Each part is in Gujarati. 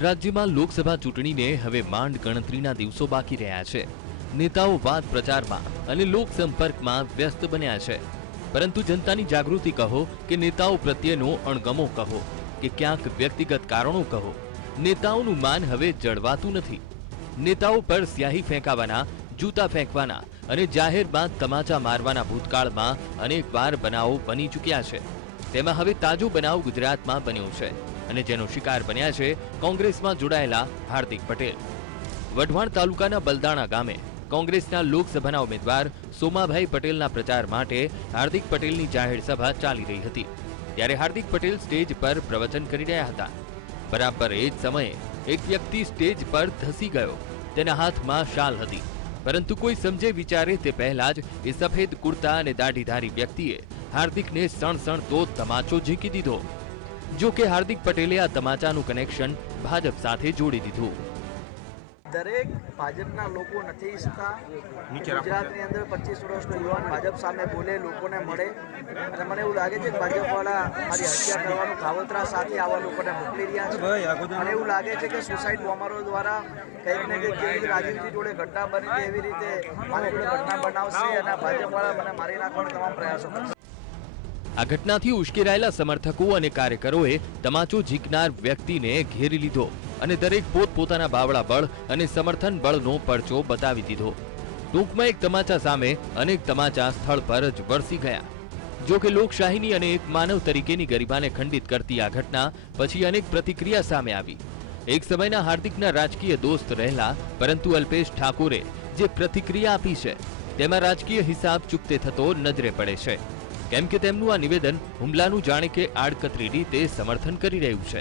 રાજ્યમાં લોકસભા ચૂંટણીને હવે માંડ ગણતરીના દિવસો બાકી રહ્યા છે. નેતાઓ વાત પ્રચારમાં અને લોકસંપર્કમાં વ્યસ્ત બન્યા છે. પરંતુ જનતાની જાગૃતિ કહો કે નેતાઓ પ્રત્યેનો અણગમો કહો કે ક્યાંક વ્યક્તિગત કારણો કહો. નેતાઓનું માન હવે જળવાતું નથી. નેતાઓ પર સ્યાહી ફેંકાવાના, જૂતા ફેંકવાના અને જાહેરમાં તમાચા મારવાના ભૂતકાળમાં અનેકવાર બનાવો બની ચૂક્યા છે. તેમાં હવે તાજો બનાવ ગુજરાતમાં બન્યો છે. અને જેનો શિકાર બન્યા છે, કોંગ્રેસમાં જોડાયેલા હાર્દિક પટેલ. વઢવાણ તાલુકાના બલદાણા ગામે કોંગ્રેસના લોકસભાના ઉમેદવાર સોમાભાઈ પટેલના પ્રચાર માટે હાર્દિક પટેલની જાહેર સભા ચાલી રહી હતી. ત્યારે હાર્દિક પટેલ સ્ટેજ પર પ્રવચન કરી રહ્યા હતા. બરાબર એ જ સમયે એક વ્યક્તિ સ્ટેજ પર ધસી ગયો. તેના હાથમાં શાલ હતી. પરંતુ કોઈ સમજે વિચારે તે પહેલા જ એ સફેદ કુર્તા અને દાઢીધારી વ્યક્તિએ હાર્દિકને સણસણતો તમાચો ઝીંકી દીધો. જો કે હાર્દિક પટેલે આ તમાચાનું કનેક્શન ભાજપ સાથે જોડી દીધું. દરેક ભાજપના લોકો નથી ઈચ્છતા ગુજરાતની અંદર પચીસ વર્ષનો યુવાન ભાજપ સામે બોલે લોકોને મળે. અને મને એવું લાગે છે કે ભાજપવાળા મારી હત્યા કરવાનું કાવતરા સાથે આવા લોકોને મોકલી રહ્યા છે. મને એવું લાગે છે કે સુસાઇડ બોમરો દ્વારા કંઈક ને કંઈક કેવી રાજીવજી જોડે ઘટના બની એવી રીતે મારી જોડે ઘટના બનાવશે અને ભાજપવાળા મને મારી નાખવાના તમામ પ્રયાસો કરશે. આ ઘટનાથી ઉશ્કેરાયેલા સમર્થકો અને કાર્યકરોએ તમાચો ઝીકનાર વ્યક્તિને ઘેરી લીધો અને દરેક પોતપોતાના બાવળા બળ અને સમર્થન બળનો પરચો બતાવી દીધો. ટૂંકમાં એક તમાચા સામે અનેક તમાચા સ્થળ પર જ વરસી ગયા. જો કે લોકશાહીની અને એક માનવ તરીકેની ગરિમાને ખંડિત કરતી આ ઘટના પછી અનેક પ્રતિક્રિયા સામે આવી. એક સમયના હાર્દિકના રાજકીય દોસ્ત રહેલા પરંતુ અલ્પેશ ઠાકોરે જે પ્રતિક્રિયા આપી છે, તેમાં રાજકીય હિસાબ ચૂકતે થતો નજરે પડે છે. કેમ કે તેમનું આ નિવેદન હુમલાનું જાણે કે આડકતરી રીતે સમર્થન કરી રહ્યું છે.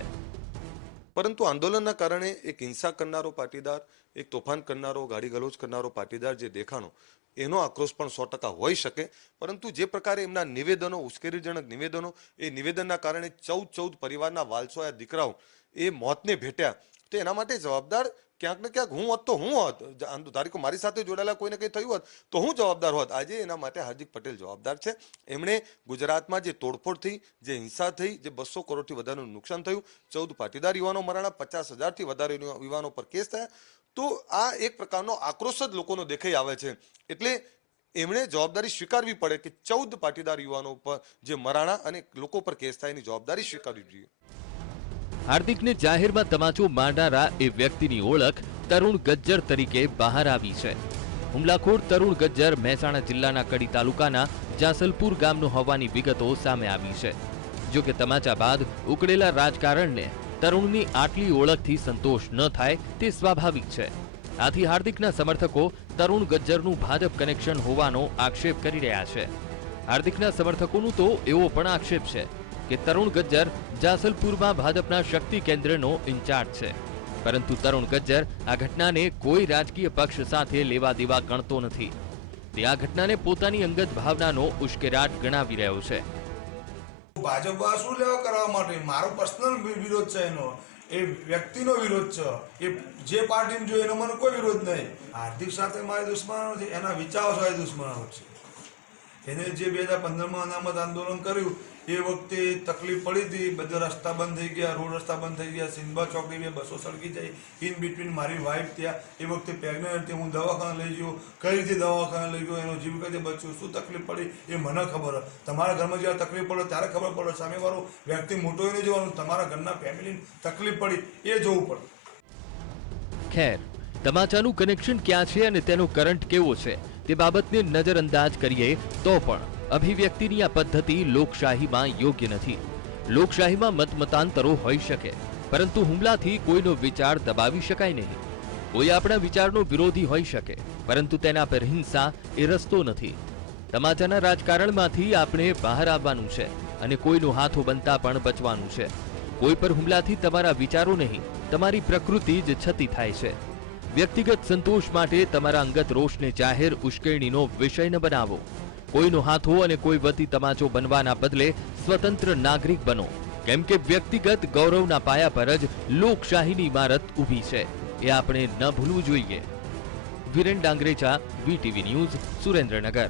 પરંતુ આંદોલનના કારણે એક હિંસા કરનારો પાટીદાર, એક તોફાન કરનારો ગાડી ગલોચ કરનારો પાટીદાર જે દેખાણો, એનો આક્રોશ પણ સો ટકા હોઈ શકે. પરંતુ જે પ્રકારે એમના નિવેદનો ઉશ્કેરીજનક નિવેદનો, એ નિવેદનના કારણે ચૌદ ચૌદ પરિવારના વાલસોયા દીકરાઓ એ મોતને ભેટ્યા, તો એના માટે જવાબદાર ક્યાંક ને ક્યાંક હું હોત તો હું હોત. ધારી કે મારી સાથે જોડાયેલા કોઈને કંઈ થયું હોત તો હું જવાબદાર હોત. આજે એના માટે હાર્દિક પટેલ જવાબદાર છે. એમણે ગુજરાતમાં જે તોડફોડ થઈ, જે હિંસા થઈ, જે બસો કરોડથી વધારેનું નુકસાન થયું, ચૌદ પાટીદાર યુવાનો મરાણા, પચાસ હજારથી વધારે યુવાનો પર કેસ થયા. તો આ એક પ્રકારનો આક્રોશ જ લોકોનો દેખાઈ આવે છે. એટલે એમણે જવાબદારી સ્વીકારવી પડે કે ચૌદ પાટીદાર યુવાનો પર જે મરાણા અને લોકો પર કેસ થાય એની જવાબદારી સ્વીકારવી જોઈએ. હાર્દિકને જાહેરમાં તમાચો માંડનારા એ વ્યક્તિની ઓળખ તરુણ ગજ્જર તરીકે બહાર આવી છે. હુમલાખોર તરુણ ગજ્જર મહેસાણા જિલ્લાના કડી તાલુકાના જાસલપુર ગામનો હોવાની વિગતો સામે આવી છે. જો કે તમાચા બાદ ઉકળેલા રાજકારણને તરુણની આટલી ઓળખથી સંતોષ ન થાય તે સ્વાભાવિક છે. આથી હાર્દિકના સમર્થકો તરુણ ગજ્જરનું ભાજપ કનેક્શન હોવાનો આક્ષેપ કરી રહ્યા છે. હાર્દિકના સમર્થકોનું તો એવો પણ આક્ષેપ છે. કે તરુણ ગજ્જર જાસલપુરમાં ભાજપના શક્તિ કેન્દ્રનો ઇન્ચાર્જ છે. પરંતુ તરુણ ગજ્જર આ ઘટનાને કોઈ રાજકીય પક્ષ સાથે લેવા દેવા ગણતો નથી. તે આ ઘટનાને પોતાની અંગત ભાવનાનો ઉશ્કેરાટ ગણાવી રહ્યો છે. ભાજપ શું લેવા કરવા માટે? મારો પર્સનલ વિરોધ છે એનો. એ વ્યક્તિનો વિરોધ છે. એ જે પાર્ટીને જોઈએ એનો મને કોઈ વિરોધ નહીં. હાર્દિક સાથે મારે દુશ્મનો છે. એના વિચારો સાથે દુશ્મનો છે. એને જે બે હજાર પંદરમાં અનામત આંદોલન કર્યું. એ વખતે તકલીફ પડી હતી. બધા રસ્તા બંધ થઈ ગયા, રોડ રસ્તા બંધ થઈ ગયા સિંધબા ચોકડી બે બસો સળગી જાય ઇન બિટવીન મારી વાઈફ ત્યાં. એ વખતે પ્રેગ્નન્ટ હતી, હું દવાખાને લઈ ગયો. કઈ રીતે દવાખાને લઈ ગયો? એનો જીવ કઈ રીતે બચ્યો? શું તકલીફ પડી? એ મને ખબર તમારા ઘરમાં જ્યારે તકલીફ પડે, ત્યારે ખબર પડે. સામેવાળો વ્યક્તિ મોટો એને જોવાનું, તમારા ઘરના ફેમિલીને તકલીફ પડી. એ જોવું પડે. ખેર, તમાચાનું કનેક્શન ક્યાં છે અને તેનો કરંટ કેવો છે? તે બાબતને નજરઅંદાજ કરીએ તો પણ અભિવ્યક્તિની આ પદ્ધતિ લોકશાહીમાં યોગ્ય નથી. લોકશાહીમાં મતમતાંતરો હોઈ શકે, પરંતુ હુમલાથી કોઈનો વિચાર દબાવી શકાય નહીં. કોઈ આપણા વિચારનો વિરોધી હોઈ શકે, પરંતુ તેના પર હિંસા એ રસ્તો નથી. તમાચાના રાજકારણમાંથી આપણે બહાર આવવાનું છે અને કોઈનો હાથો બનતા પણ બચવાનું છે. કોઈ પર હુમલાથી તમારા વિચારો નહીં, તમારી પ્રકૃતિ જ છતી થાય છે. વ્યક્તિગત સંતોષ માટે તમારા અંગત રોષને જાહેર ઉશ્કેરણીનો વિષય ન બનાવો. કોઈનો હાથો અને કોઈ વતી તમાચો બનવાના બદલે સ્વતંત્ર નાગરિક બનો. કેમ કે વ્યક્તિગત ગૌરવના પાયા પર જ લોકશાહીની ઇમારત ઊભી છે. એ આપણે ન ભૂલવું જોઈએ. Viren Dangrecha, VTV news, Surendranagar.